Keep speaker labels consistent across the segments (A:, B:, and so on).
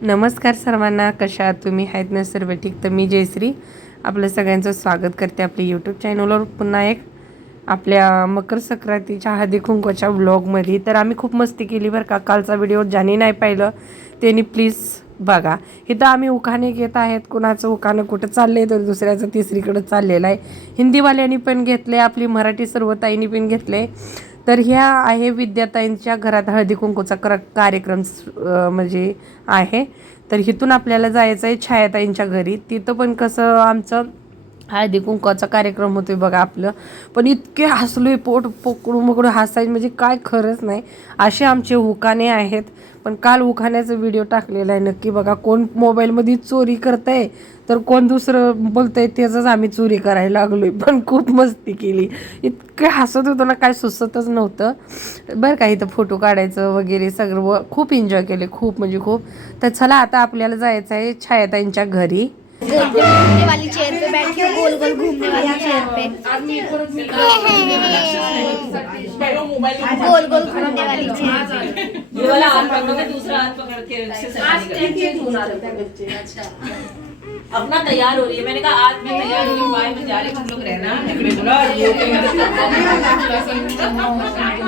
A: नमस्कार सर्वांना कशा आहात तुम्ही? आहेत ना सर्व ठीक? तर मी जयश्री. आपलं सगळ्यांचं स्वागत करते आपल्या यूट्यूब चॅनलवर पुन्हा एक आपल्या मकर संक्रांतीच्या हळदी कुंकवाच्या व्लॉगमध्ये तर आम्ही खूप मस्ती केली बरं का. कालचा व्हिडिओ ज्याने नाही पाहिलं त्यांनी प्लीज बघा. इथं आम्ही उखाणे घेत आहेत. कुणाचं उखाणं कुठं चाललं आहे तर दुसऱ्याचं तिसरीकडं चाललेलं आहे. हिंदीवाल्यांनी पण घेतलं आहे आपली मराठी सर्व ताईंनी पण आहे तर ह्या आहे विद्याताईंच्या घरात हळदी कुंकूचा कर कार्यक्रम म्हणजे आहे. तर इथून आपल्याला जायचं आहे छायाताईंच्या घरी. तिथं पण कसं आमचं हळदी कुंकवाचा कार्यक्रम होतोय बघा आपलं. पण इतके हसलोय पोट पोकडू मकडून हसायचं म्हणजे काय खरंच नाही. असे आमचे उखाणे आहेत. पण काल उखाण्याचा व्हिडिओ टाकलेला आहे नक्की बघा. कोण मोबाईलमध्ये चोरी करतंय तर कोण दुसरं बोलतंय त्याचंच आम्ही चोरी करायला लागलोय. पण खूप मस्ती केली. इतकं हसत होतो ना काय सुचतच नव्हतं. बरं का इथं फोटो काढायचं वगैरे सगळं. खूप एन्जॉय केले खूप म्हणजे खूप. तर चला आता आपल्याला जायचं आहे छायाताईंच्या घरी.
B: घूमने वाली चेयर पे बैठी हो गोल गोल घूमने वाली चेयर पे। गोल गोल घूमने वाली चेयर
C: ये वाला हाथ पकड़ो के दूसरा हाथ पकड़ के एक्सरसाइज अपना तैयार हो रही है। मैंने कहा आज मैं तैयार हो रही हूँ बाय में जा रही हूँ, हम लोग रहना। ये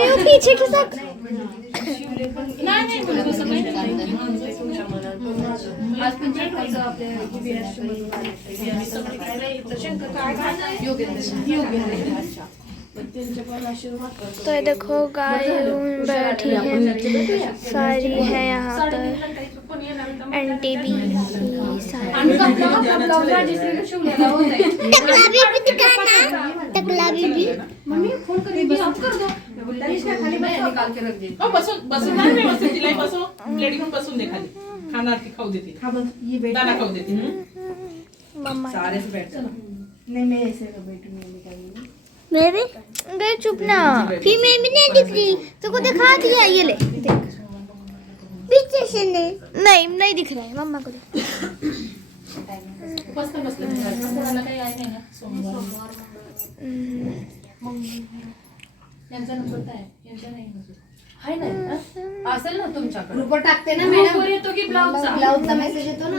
C: हो
B: पीछे के साथ तो ये देखो गाय बैठी है सारी है यहाँ पर एंटी भी सारी टकला भी। भी दिखाना टकला भी भी
C: ओ, बसून बसून नाही व्यवस्थित तिला बसव प्लेट घेऊन बसून दे। खाली खाणार ती खाऊ देते। दाना खाऊ देते।
B: मम्मा।
C: सारे से बैठ चलो नहीं
B: मैं भी गए चुप ना। फिर मैं भी नहीं दिख रही। तो को दिखा दिया ये ले। देख। पीछे से नहीं। नहीं नहीं दिख रहा है। मम्मा को दे।
C: बसलं बसलं कोणाला काही आहे नाही ना? सोमवार. यांचा नंबर काय? आहे? यांचा नाही नंबर. आहे ना? हा? असेल ना तुमच्याकडे.
D: ग्रुपवर टाकते ना मॅडम.
C: येतो की ब्लाऊजचा?
D: ब्लाऊजचा मेसेज येतो ना.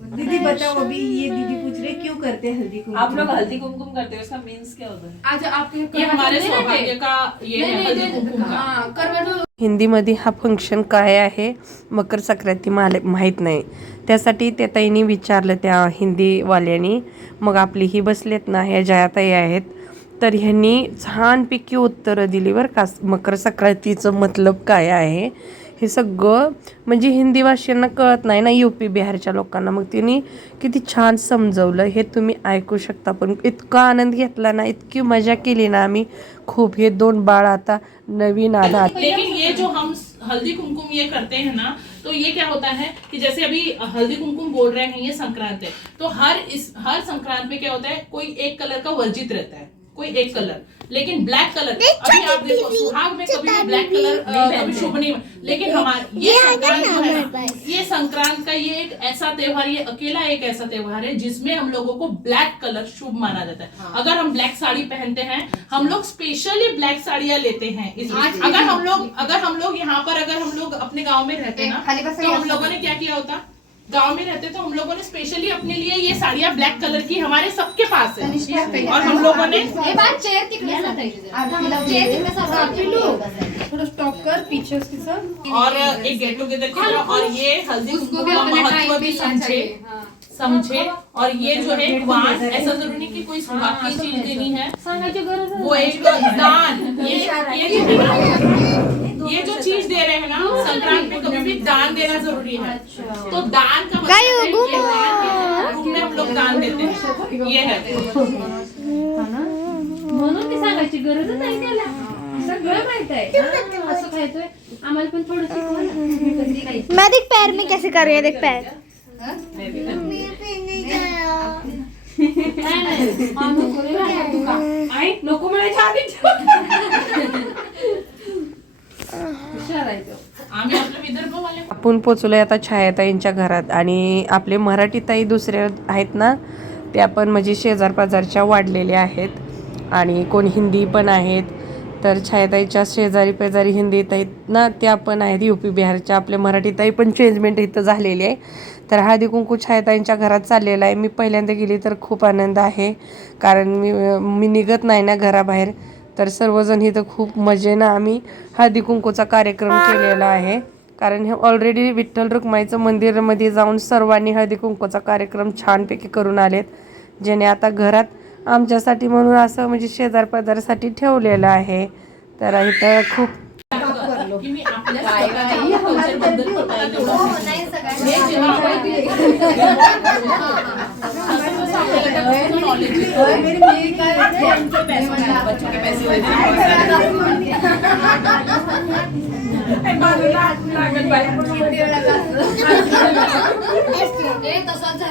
D: दीदी
E: बताओ अभी ये दीदी पूछ रहे क्यों करते हैं हल्दी कुमकुम?
F: आप लोग हल्दी कुमकुम करते हो उसका मीन्स क्या होता है?
C: आज आपके ये हमारे सौभाग्य का ये है हल्दी कुमकुम का।
A: हिंदीमध्ये हा फंक्शन काय आहे? मकर संक्रांती माले माहीत नाही. त्यासाठी त्या ताईंनी विचारलं त्या हिंदीवाल्यांनी. मग आपली ही बसलेत ना ह्या जयाताई आहेत. तर ह्यांनी छानपैकी उत्तरं दिली बरं का. मकर संक्रांतीचं मतलब काय आहे? हे सगळं म्हणजे हिंदी भाषेंना कळत नाही ना यू पी बिहारच्या लोकांना. मग त्यांनी किती छान समजवलं. हे तुम्ही ऐकू शकता. पण इतका आनंद घेतला ना, इतकी मज़ा केली ना आम्ही. खूप हे दोन बाळ आता नवीन आधार
C: लेकिन ये जो हम हल्दी कुमकुम ये करते हैं ना तो ये क्या होता है कि जैसे अभी हल्दी कुमकुम बोल रहे हैं ये संक्रांत है। तो हर इस, हर संक्रांत में क्या होता है, कोई एक कलर का वर्जित रहता है। कोई एक कलर। लेकिन ब्लैक कलर, अभी आप देखो, सुहाग में कभी ब्लैक कलर कभी शुभ नहीं लेकिन हमारे ये संक्रांत है। ये संक्रांत का ये एक ऐसा त्योहार ये अकेला एक ऐसा त्योहार है जिसमें हम लोगों को ब्लैक कलर शुभ माना जाता है। हाँ। अगर हम ब्लैक साड़ी पहनते हैं हम लोग स्पेशली ब्लैक साड़ियाँ लेते हैं अगर हम लोग अगर हम लोग यहाँ पर अगर हम लोग अपने गाँव में रहते ना तो हम लोगों ने क्या किया होता? गाँव में रहते तो हम लोगों ने स्पेशली अपने लिए ये साड़ियाँ ब्लैक कलर की हमारे सबके पास है। और हम लोगों ने
D: हे
A: थोड़ा स्टॉप कर पीछे उसके साथ।
C: और एक गेट टुगेदर की और ये हल्दी
D: उसको
C: कुमकुम
D: भी
C: का महत्व
D: टाइम
C: भी
D: भी
C: समझे।
D: हाँ।
C: समझे। और ये जो है वान ऐसा ज़रूरी नहीं कि कोई सुहाग की चीज़ देनी है। वो एक दान ये ये जो है ये जो चीज़ दे रहे हैं ना संक्रांत में कभी भी दान देना ज़रूरी है। तो दान का मतलब है। दान में हम लोग दान देते हैं। ये है।
G: म्हणून ती सांगायची गरजच नाही त्याला सगळं माहीत आहे. हा, असं खायचंय. आम्हाला पण थोडं शिकवा खायचं
B: मैं देख पैर में कैसे कर रही है? देख पैर
G: नाही, नाही. हा, नको रे बाळा, तू खा. आई नको म्हणायच्या आधी. हुशार आहे तो.
C: आम्ही आपलं विदर्भ वाले
A: आपण पोचलोय आता छायाताईंच्या घरात आणि आपले मराठी ताई दुसरे आहेत ना त्या पण म्हणजे शेजार पाजारच्या वाढलेल्या आहेत. आणि कोण हिंदी पण आहेत. तर छायाताईच्या शेजारी पेजारी हिंदी आहेत ना त्या पण आहेत. यू पी बिहारच्या आपल्या मराठी ताई पण चेंजमेंट इथं झालेली आहे. तर हळदी कुंकू छायाताईंच्या घरात चाललेला आहे. मी पहिल्यांदा गेली तर खूप आनंद आहे. कारण मी मी निघत नाही ना घराबाहेर. तर सर्वजण इथं खूप मजेनं आम्ही हळदी कुंकूचा कार्यक्रम केलेला आहे. कारण हे ऑलरेडी विठ्ठल रुक्माईचं मंदिरमध्ये जाऊन सर्वांनी हळदी कुंकूचा कार्यक्रम छानपैकी करून आलेत. ज्याने आता घरात आमच्यासाठी म्हणून असं म्हणजे शेजार पाजारासाठी ठेवलेलं आहे. तर इथं खूप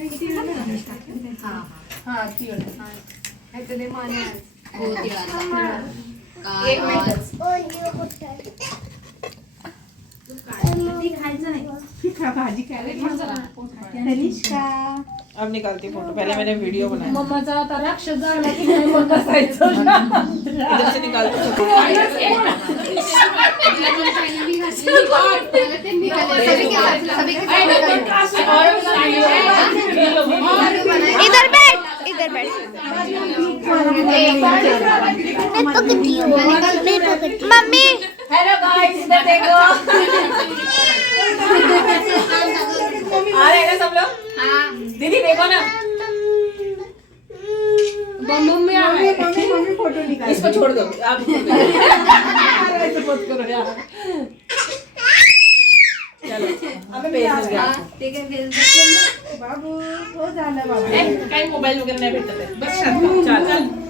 D: नवीन एवढी एवढी नाही,
E: भाजी तनिष्का।
F: अब निकालती फ़ोटो। पहले मैंने वीडियो बनाया
G: मम्माचा आता राक्षस झाला की मग बसायचं
F: इधर से निकालती फ़ोटो
B: इधर बैठ इधर बैठ। मैं पकड़ती हूँ। मैं पकड़ती मम्मी।
F: हेलो गाइस इधर देखो आ रहे हैं सब लोग? दीदी देखो ना।
G: मम्मी आहे
E: मम्मी मम्मी फ़ोटो निकाल।
F: इसको छोड़ दो। आप छोड़ दो। चलो हमें भेज दूँगी आपको
E: बाबू हो झालं बाबू।
C: काही मोबाईल वगैरे नाही भेटत बस
F: चल चल।
E: बूम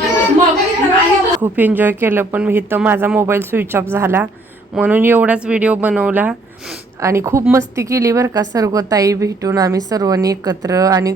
A: खूप एन्जॉय केलं पण इथं माझा मोबाईल स्विच ऑफ झाला. म्हणून एवढाच व्हिडिओ बनवला. आणि खूप मस्ती केली बरं का सर्व ताई भेटून आम्ही सर्वांनी एकत्र आणि